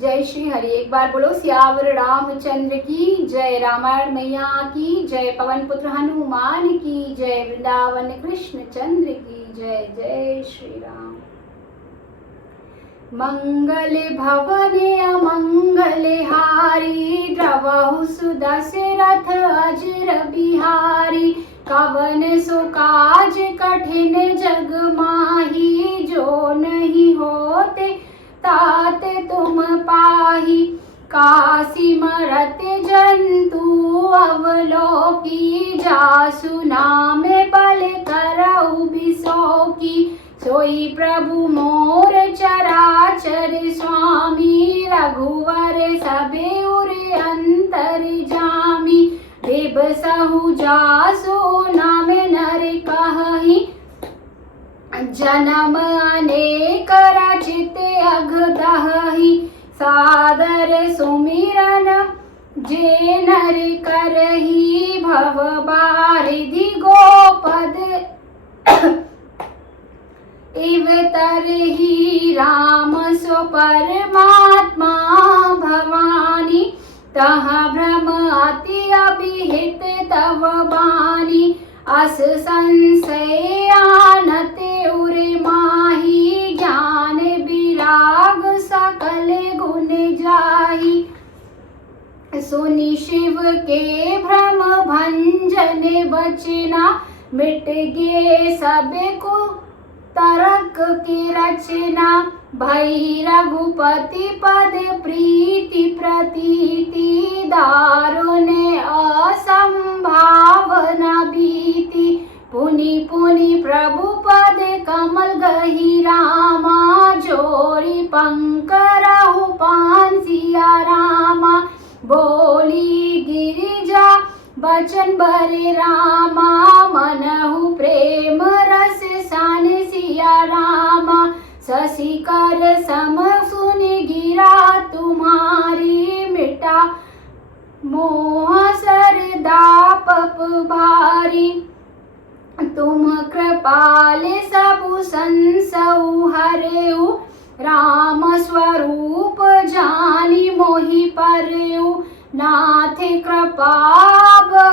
जय श्री हरि। एक बार बोलो सियावर रामचंद्र की जय, रामायण मैया की जय, पवन पुत्र हनुमान की जय, वृंदावन कृष्ण चंद्र की जय। जय श्री राम। मंगल भवने अमंगल हारी, द्रवहु सुदशरथ अजर बिहारी। कवन सो काज कठिन जग माही, जो नहीं होते तात तुम पाही। काशी मरत जंतु अवलोकी, जासु नाम बल करऊ बिसोकी। सोई प्रभु मोर चराचर स्वामी, रघुवर सबे उर अंतर जामी। बेबसहु जासु नाम नर कहहि, जन्म अनेक रचित अघदहि। सादर सुमिरन जे नर करहि, भव बारिधि गोपद इव तरहि। राम सो परमात्मा भवानी, तह भ्रम अति अभिहित तव बानी। अस संशय आनत उर माही, ज्ञान विराग सकल गुण जाही। सुनि शिव के भ्रम भंजन बचना, मिट गे सब को तरक की रचना। भई रघुपति पद प्रीति प्रतीति, दारुण असंभावना भीति। पुनि पुनि प्रभु पद कमल गही रामा, जोरी पंकरहु पान सिया रामा। बोली गिरिजा बचन बरे रामा, मनहु प्रेम रस सान सिया रामा। शशि कर सम सुन गिरा तुम्हारी, मिटा मोह सरदा पप भारी। तुम कृपाल सबु संसऊ हरेऊ, राम स्वरूप जानी मोहि परेऊ। नाथ कृपा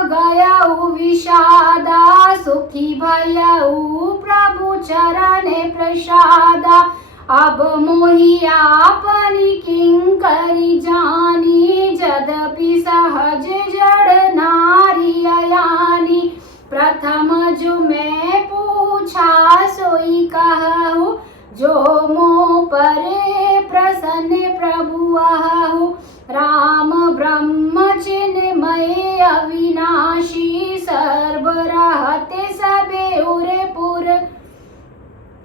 गयऊ विषादा, सुखी भयऊ प्रभु चरण प्रसादा। अब मोहि आपनि किंकरि जानी, जदपि सहज जड़ नारी अयानी। प्रथम जो मैं पूछा सोई कहूँ, जो मोह परे प्रसन्न प्रभु आहु। राम ब्रह्म चिन्मय अविनाशी, सर्व रहते सबे उरे पुर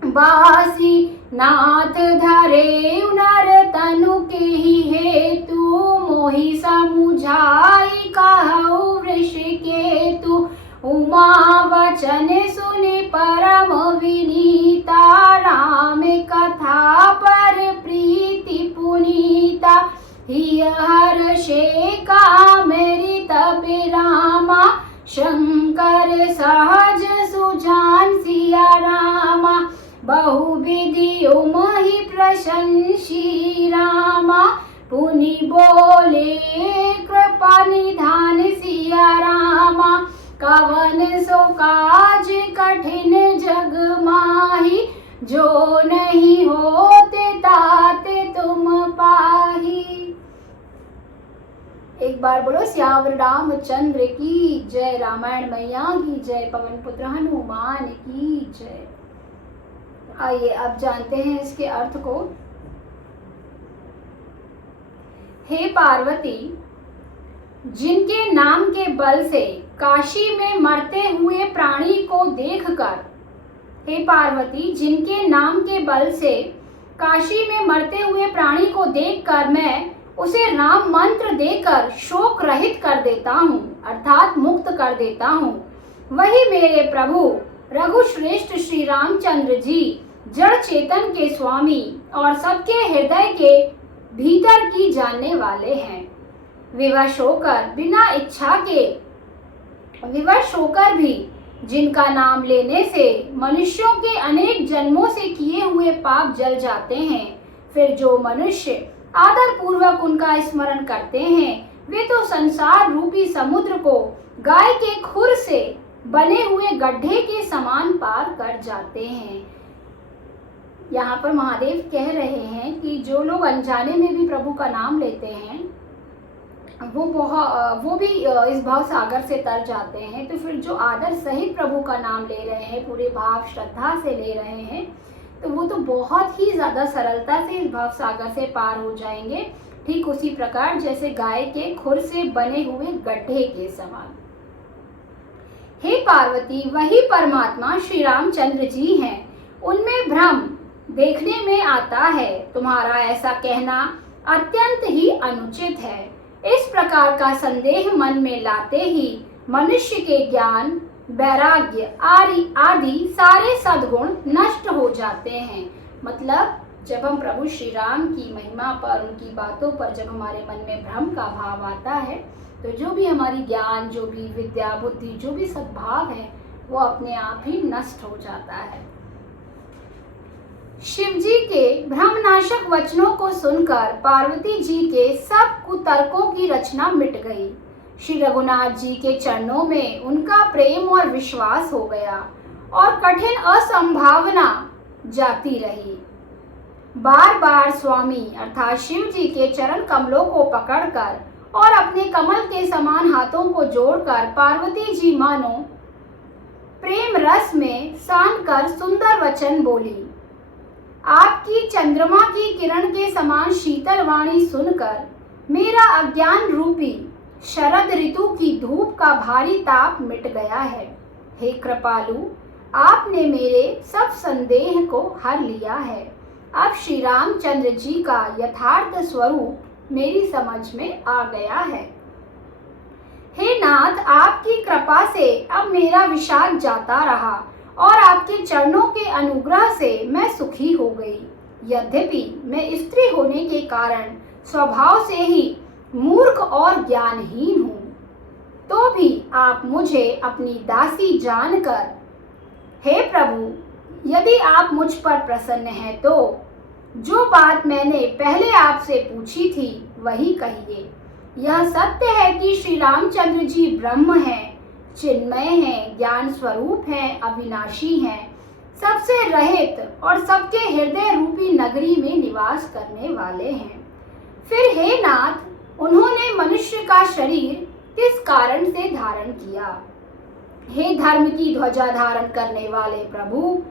बासी। नाथ धरे नर तनु के ही हेतु, मोहि समुझाई कहु वृष केतु। उमा वचन सुनि परम विनीता, राम कथा पर प्रीति पुनीता। हिय हर्षे कामेरि तपे रामा, शंकर सहज सुजान सिया रामा। बहुविधि उमहि प्रशंसी रामा, पुनि बोले कृपा निधान सिया रामा। कवन सो काज कठिन जग माही, जो नहीं होते ताते तुम पाही। एक बार बोलो सियावर रामचंद्र की जय, रामायण मैया की जय, पवन पुत्र हनुमान की जय। आइए अब जानते हैं इसके अर्थ को। हे पार्वती, जिनके नाम के बल से काशी में मरते हुए प्राणी को देखकर, हे पार्वती, जिनके नाम के बल से काशी में मरते हुए प्राणी को देखकर मैं उसे राम मंत्र देकर शोक रहित कर देता हूँ, अर्थात मुक्त कर देता हूँ, वही मेरे प्रभु रघुश्रेष्ठ श्री रामचंद्र जी जड़ चेतन के स्वामी और सबके हृदय के भीतर की जानने वाले हैं। विवश होकर बिना इच्छा के, विवश होकर भी जिनका नाम लेने से मनुष्यों के अनेक जन्मों से किए हुए पाप जल जाते हैं, फिर जो मनुष्य आदर पूर्वक उनका स्मरण करते हैं, वे तो संसार रूपी समुद्र को गाय के खुर से बने हुए गड्ढे के समान पार कर जाते हैं। यहाँ पर महादेव कह रहे हैं कि जो लोग अनजाने में भी प्रभु का नाम लेते हैं वो भी इस भाव सागर से तर जाते हैं। तो फिर जो आदर सहित प्रभु का नाम ले रहे हैं, पूरे भाव श्रद्धा से ले रहे हैं, तो वो तो बहुत ही ज़्यादा सरलता से इस भाव सागर से पार हो जाएंगे, ठीक उसी प्रकार जैसे गाय के खुर से बने हुए गड्ढे के समान। हे पार्वती, वही परमात्मा श्री रामचंद्र जी हैं। उनमें भ्रम देखने में आता है। तुम्हारा ऐसा कहना अत्यंत ही अनुचित है। इस प्रकार का संदेह मन में लाते ही मनुष्य के ज्ञान, वैराग्य आदि सारे सद्गुण नष्ट हो जाते हैं। मतलब जब हम प्रभु श्री राम की महिमा पर, उनकी बातों पर जब हमारे मन में भ्रम का भाव आता है, तो जो भी हमारी ज्ञान, जो भी विद्या, बुद्धि, जो भी सद्भाव है, वो अपने आप ही नष्ट हो जाता है। शिव जी के भ्रमनाशक वचनों को सुनकर पार्वती जी के सब कुतर्कों की रचना मिट गई। श्री रघुनाथ जी के चरणों में उनका प्रेम और विश्वास हो गया और कठिन असंभावना जाती रही। बार बार स्वामी अर्थात शिव जी के चरण कमलों को पकड़कर और अपने कमल के समान हाथों को जोड़कर पार्वती जी मानो प्रेम रस में सान कर सुंदर वचन बोली। आपकी चंद्रमा की किरण के समान शीतल वाणी सुनकर मेरा अज्ञान रूपी शरद ऋतु की धूप का भारी ताप मिट गया है। हे कृपालु, आपने मेरे सब संदेह को हर लिया है। अब श्री रामचंद्र जी का यथार्थ स्वरूप मेरी समझ में आ गया है। हे नाथ, आपकी कृपा से अब मेरा विषाद जाता रहा और आपके चरणों के अनुग्रह से मैं सुखी हो गई। यद्यपि मैं स्त्री होने के कारण स्वभाव से ही मूर्ख और ज्ञानहीन हूँ, तो भी आप मुझे अपनी दासी जानकर, हे प्रभु, यदि आप मुझ पर प्रसन्न हैं तो जो बात मैंने पहले आपसे पूछी थी वही कहिए। यह सत्य है कि श्री रामचंद्र जी ब्रह्म हैं, चिन्मय हैं, ज्ञान स्वरूप हैं, अविनाशी हैं, सबसे रहित और सबके हृदय रूपी नगरी में निवास करने वाले हैं। फिर हे नाथ, उन्होंने मनुष्य का शरीर किस कारण से धारण किया? हे धर्म की ध्वजा धारण करने वाले प्रभु,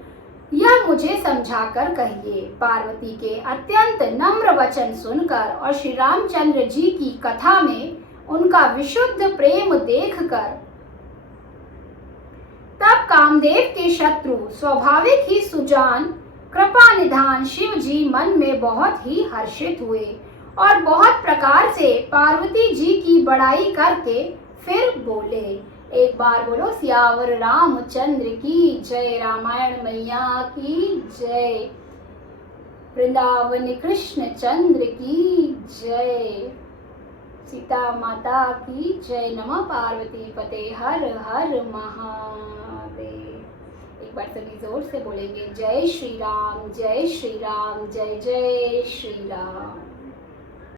यह मुझे समझाकर कहिए। पार्वती के अत्यंत नम्र वचन सुनकर और श्री रामचंद्र जी की कथा में उनका विशुद्ध प्रेम देखकर तब कामदेव के शत्रु स्वाभाविक ही सुजान कृपा निधान शिव जी मन में बहुत ही हर्षित हुए और बहुत प्रकार से पार्वती जी की बड़ाई करके फिर बोले। एक बार बोलो, सियावर रामचंद्र की जय, रामायण मैया की जय, वृंदावन कृष्ण चंद्र की जय, सीता माता की जय। नमः पार्वती पते हर हर महादेव। एक बार सभी जोर से बोलेंगे, जय श्री राम, जय श्री राम, जय जय श्री राम।